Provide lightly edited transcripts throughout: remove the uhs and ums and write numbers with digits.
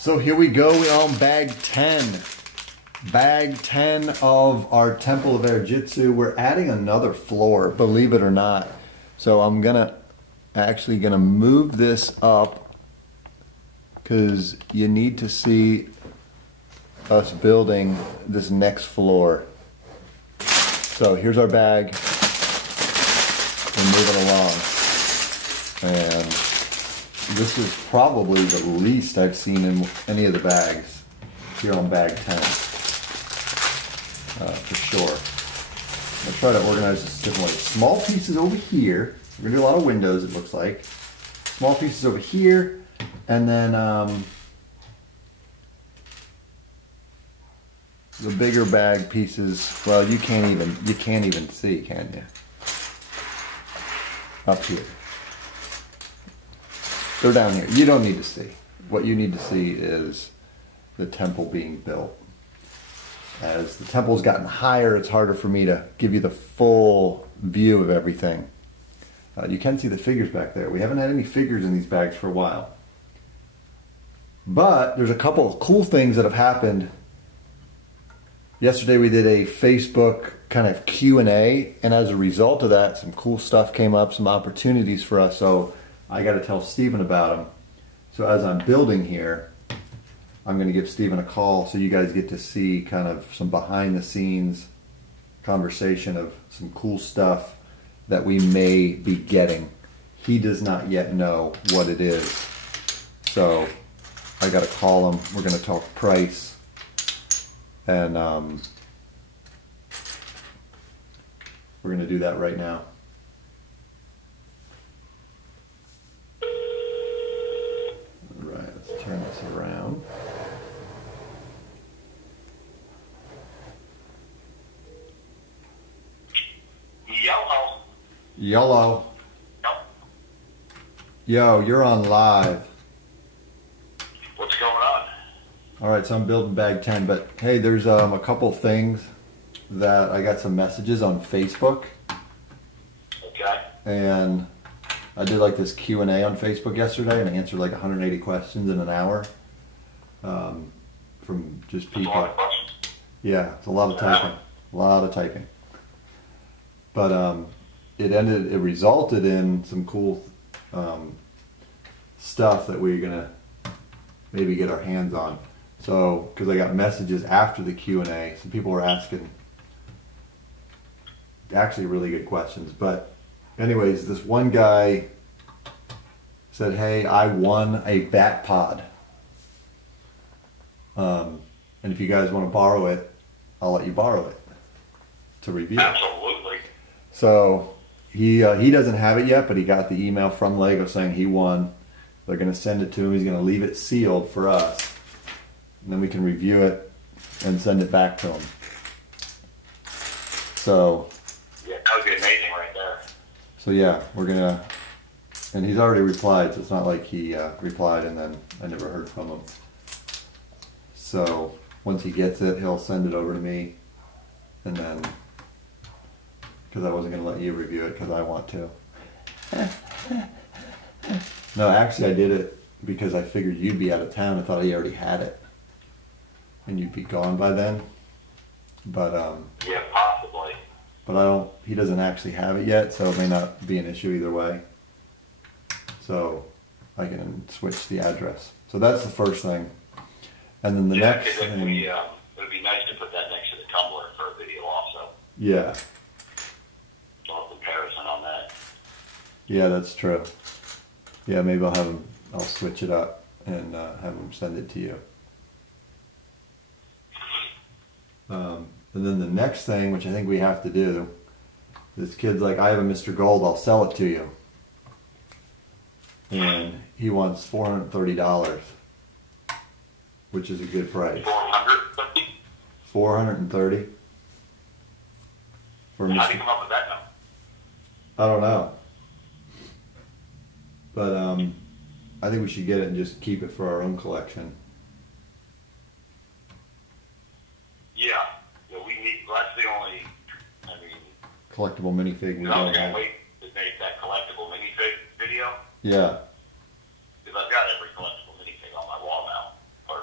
So here we go, we're on bag 10. Bag 10 of our Temple of Airjitzu. We're adding another floor, believe it or not. So I'm actually gonna move this up because you need to see us building this next floor. So here's our bag. We're moving along. And this is probably the least I've seen in any of the bags here on bag 10, for sure. I'll try to organize this differently. Small pieces over here. We're gonna do a lot of windows, it looks like. Small pieces over here, and then the bigger bag pieces. Well, you can't even see, can you? Up here. They're down here. You don't need to see. What you need to see is the temple being built. As the temple's gotten higher, it's harder for me to give you the full view of everything. You can see the figures back there. We haven't had any figures in these bags for a while. But there's a couple of cool things that have happened. Yesterday we did a Facebook kind of Q&A, and as a result of that, some cool stuff came up, some opportunities for us. So I got to tell Steven about them. So as I'm building here, I'm going to give Steven a call so you guys get to see kind of some behind the scenes conversation of some cool stuff that we may be getting. He does not yet know what it is. So I got to call him. We're going to talk price. And we're going to do that right now. Turn this around. Yellow. Yellow. Yep. Yo, you're on live. What's going on? Alright, so I'm building bag 10, but hey, there's a couple things that I got some messages on Facebook. Okay. And I did like this Q&A on Facebook yesterday, and I answered like 180 questions in an hour from just people. That's a lot of questions. Yeah, it's a lot of typing. A lot of typing. But it resulted in some cool stuff that we're gonna maybe get our hands on. So, because I got messages after the Q&A, some people were asking actually really good questions. But anyways, this one guy said, hey, I won a bat pod. And if you guys want to borrow it, I'll let you borrow it to review. Absolutely. So he doesn't have it yet, but he got the email from Lego saying he won. They're going to send it to him. He's going to leave it sealed for us. And then we can review it and send it back to him. So yeah, that would be amazing right there. So yeah, we're gonna, and he's already replied, so it's not like he replied and then I never heard from him. So once he gets it, he'll send it over to me, and then, because I wasn't gonna let you review it because I want to. No, actually I did it because I figured you'd be out of town. I thought he already had it, and you'd be gone by then. But yeah, possibly. But he doesn't actually have it yet, so it may not be an issue either way. So I can switch the address. So that's the first thing. And then the next thing. It would be nice to put that next to the Tumblr for a video also. Yeah. A little comparison on that. Yeah, that's true. Yeah, maybe I'll switch it up and have him send it to you. And then the next thing, which I think we have to do, this kid's like, I have a Mr. Gold, I'll sell it to you. And he wants $430, which is a good price. 430? 430 for How Mr. do you come up with that number? I don't know. But I think we should get it and just keep it for our own collection. Yeah. We need, that's the only, Collectible minifig we I don't was going have. to wait to make that collectible minifig video. Yeah. Because I've got every collectible minifig on my wall now. Or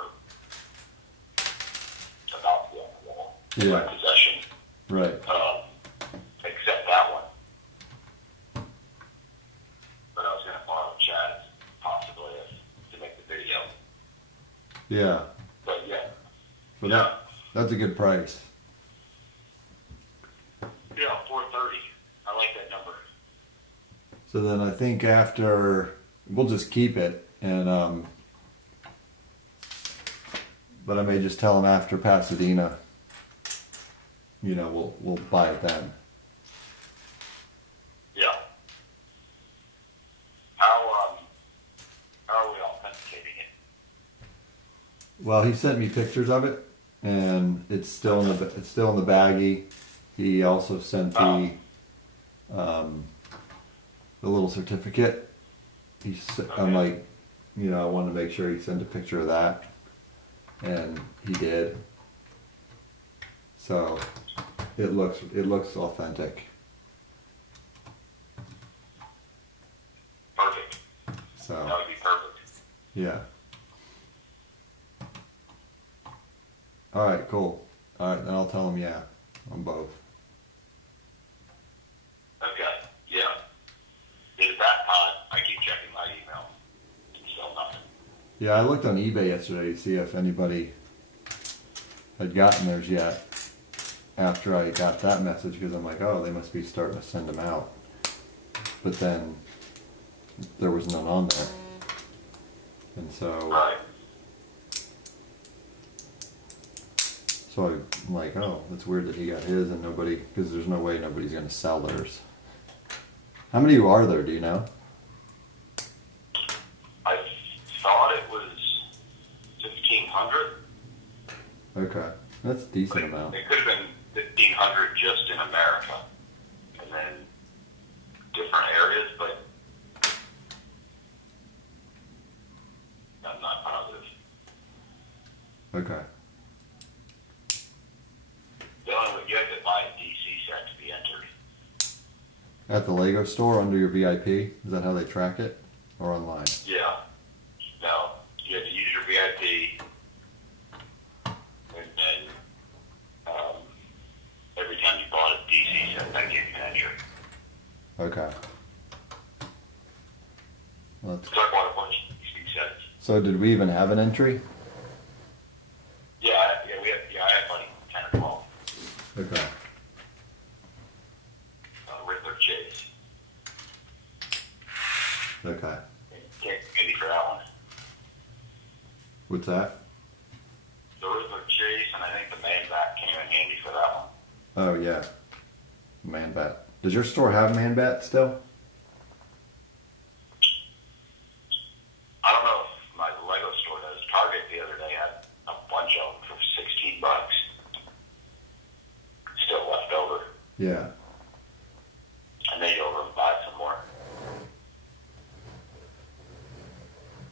in my possession. Right. Except that one. But I was going to borrow Chad's possibly to make the video. Yeah. But yeah. But that's a good price. Yeah, 430. I like that number. So then I think after, we'll just keep it, and but I may just tell him after Pasadena, you know, we'll buy it then. Yeah. How are we authenticating it? Well, he sent me pictures of it, and it's still in the baggie. He also sent the little certificate. I'm like, you know, I wanted to make sure he sent a picture of that, and he did. So it looks authentic. Perfect. So That would be perfect. yeah. All right, cool. All right, then I'll tell him yeah on both. Okay. Yeah. Is that hot? I keep checking my email. Still nothing. Yeah, I looked on eBay yesterday to see if anybody had gotten theirs yet after I got that message, because I'm like, oh, they must be starting to send them out. But then there was none on there. And so, Right. so I'm like, oh, that's weird that he got his and nobody, because there's no way nobody's going to sell theirs. How many are there, do you know? I thought it was 1,500. Okay, that's a decent amount. It could have been 1,500 just in America, and then different areas, but I'm not positive. Okay. The only way you have to buy a DC set to be entered. At the Lego store under your VIP? Is that how they track it? Or online? Yeah. No, you have to use your VIP, and then every time you bought a DC set, that gave you an entry. Okay. Well, that's... So I bought a bunch of DC sets. So did we even have an entry? Yeah, I had like 10 or 12. Okay. Riddler Chase. Okay. Can't maybe for that one. What's that? The Riddler Chase, and I think the Man Bat came in handy for that one. Oh yeah. Man Bat. Does your store have Man Bat still? I don't know if my Lego store does. Target the other day had a bunch of them for $16. Still left over. Yeah. I may go over and buy some more.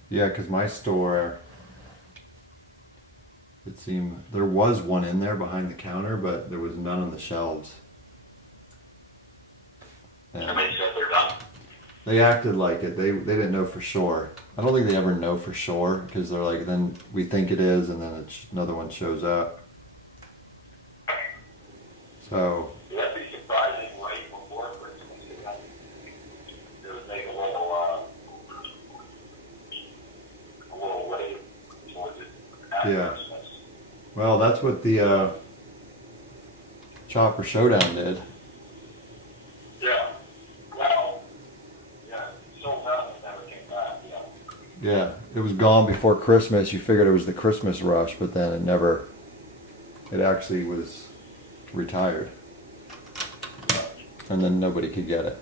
Yeah, because my store, it seemed there was one in there behind the counter, but there was none on the shelves. And And they said they're done. they acted like it. They didn't know for sure. I don't think they ever know for sure, because they're like, then we think it is, and then another one shows up. So That'd be surprising way before Christmas. It would make a little wave towards it after Yeah. Christmas. well, that's what the Chopper Showdown did. Yeah. Well, yeah, sold out and never came back, yeah. Yeah, it was gone before Christmas. You figured it was the Christmas rush, but then it actually was retired. And then nobody could get it.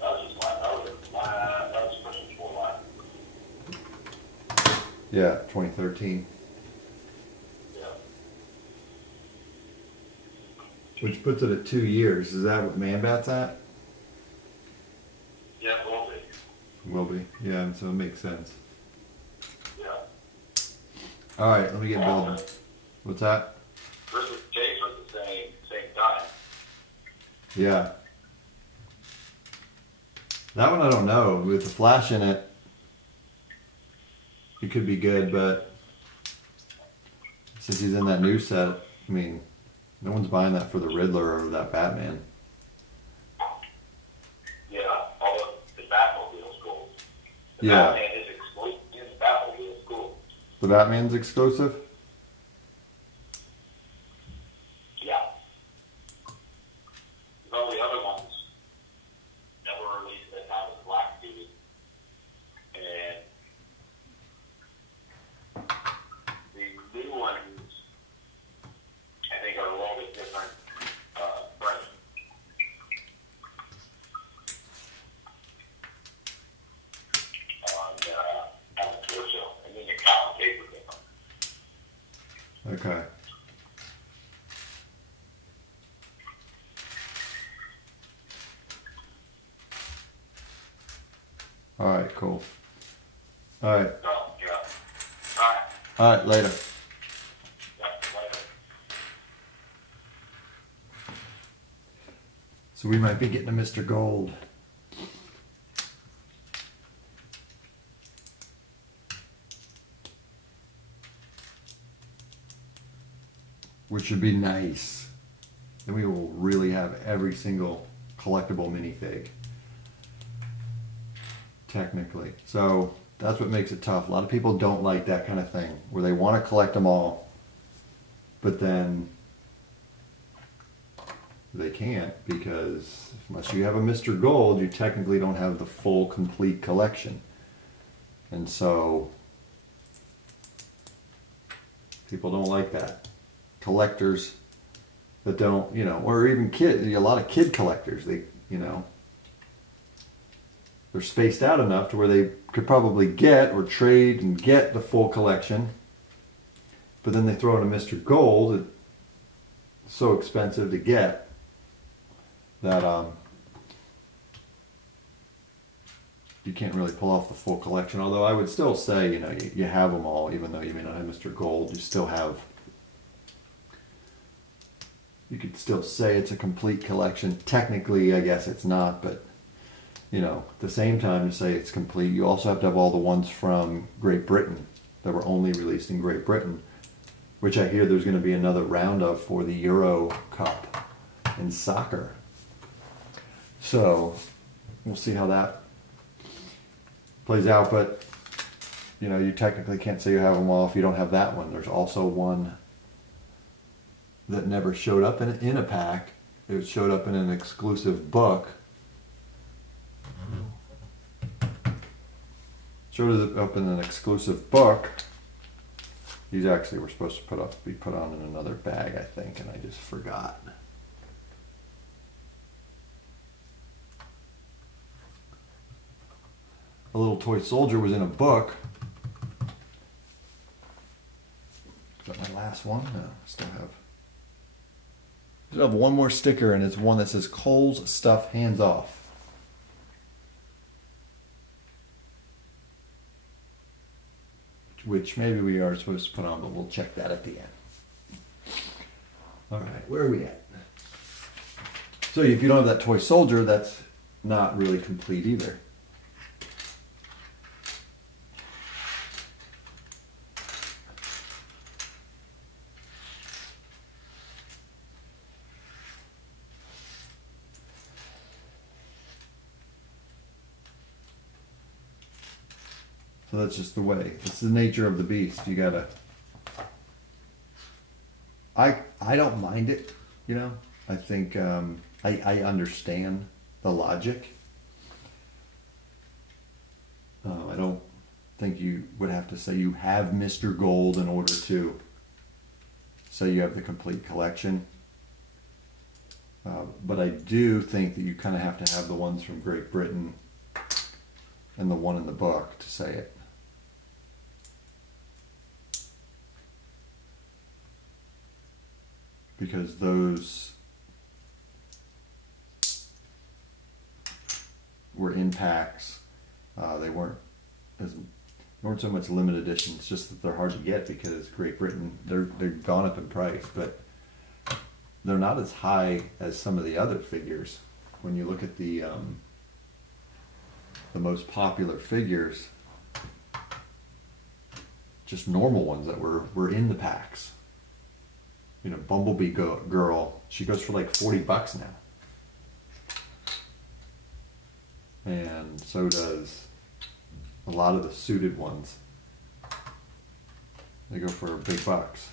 That was just that was Christmas before last. Yeah, 2013. Yeah. Which puts it at 2 years. Is that what Man Bat's at? Yeah, it will be. Will be. Yeah, so it makes sense. Yeah. All right, let me get building. What's that? Christmas Chase was the same time. Yeah. That one I don't know. With the Flash in it, it could be good, but since he's in that new set, I mean, no one's buying that for the Riddler or that Batman. Yeah, although the Batmobile's cool. The Yeah. Batman is exclusive. The Batmobile's cool. The Batman's exclusive? Yeah. All the other ones that were released at the time of the Black Series. And the new ones, I think, are a little bit different. Brand. On the torso. And then the column tape was different. Okay. All right, cool. All right. So, yeah. All right. All right, later. Yeah, later. So we might be getting a Mr. Gold. Which would be nice. Then we will really have every single collectible minifig. Technically. So that's what makes it tough. A lot of people don't like that kind of thing, where they want to collect them all, but then they can't, because unless you have a Mr. Gold, you technically don't have the full, complete collection. And so people don't like that. Collectors that don't, you know, or even a lot of kid collectors, they, you know, they're spaced out enough to where they could probably get or trade and get the full collection, but then they throw in a Mr. Gold. It's so expensive to get that you can't really pull off the full collection. Although I would still say, you know, you have them all, even though you may not have Mr. Gold, you still have. You could still say it's a complete collection. Technically, I guess it's not, but you know, at the same time to say it's complete, you also have to have all the ones from Great Britain that were only released in Great Britain, which I hear there's going to be another round of for the Euro Cup in soccer. So we'll see how that plays out, but you know, you technically can't say you have them all if you don't have that one. There's also one that never showed up in a pack. It showed up in an exclusive book. Showed up in an exclusive book. These actually were supposed to be put on in another bag, I think, and I just forgot. A little toy soldier was in a book. Is that my last one? No, I still have one more sticker, and it's one that says Cole's Stuff Hands Off. Which maybe we are supposed to put on, but we'll check that at the end. All right, where are we at? So if you don't have that toy soldier, that's not really complete either. So that's just the way. It's the nature of the beast. You gotta. I don't mind it, you know. I think I understand the logic. I don't think you would have to say you have Mr. Gold in order to say you have the complete collection. But I do think that you kind of have to have the ones from Great Britain and the one in the book to say it. Because those were in packs. They weren't so much limited editions, just that they're hard to get because Great Britain, they're gone up in price, but they're not as high as some of the other figures. When you look at the most popular figures, just normal ones that were in the packs. you know, Bumblebee girl. She goes for like $40 now. And so does a lot of the suited ones. They go for big bucks.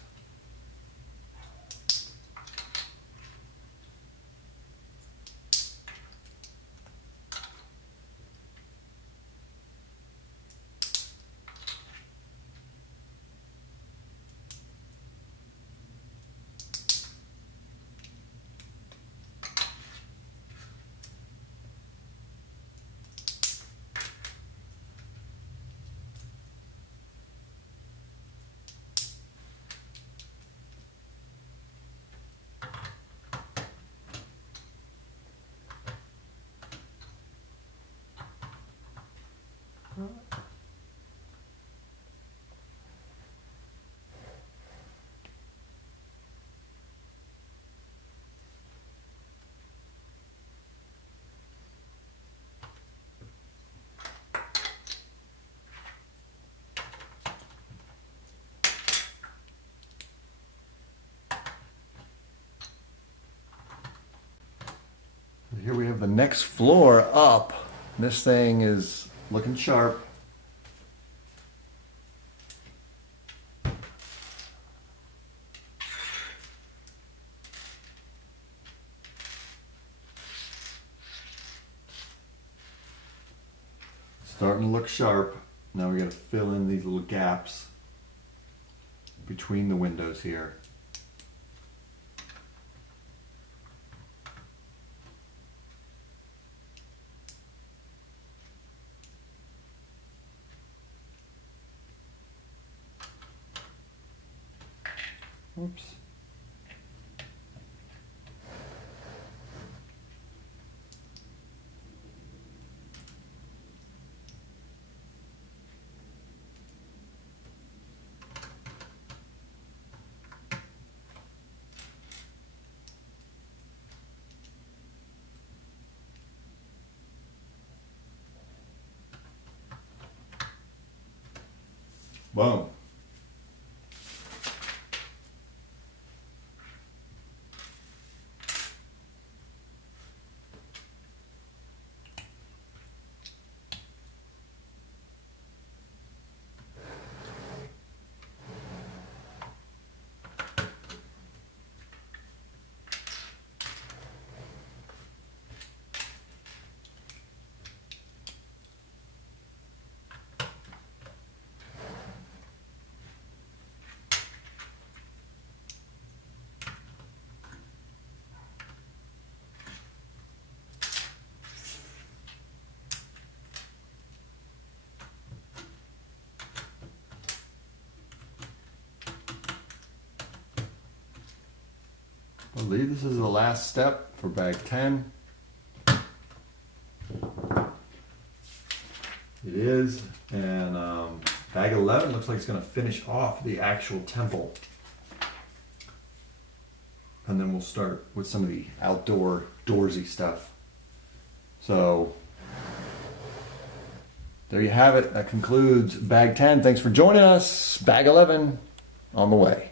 Here we have the next floor up. This thing is looking sharp. Starting to look sharp. Now we got to fill in these little gaps between the windows here. Oops. Boom. I believe this is the last step for bag 10. It is, and bag 11 looks like it's going to finish off the actual temple. And then we'll start with some of the outdoor, doorsy stuff. So, there you have it. That concludes bag 10. Thanks for joining us. Bag 11 on the way.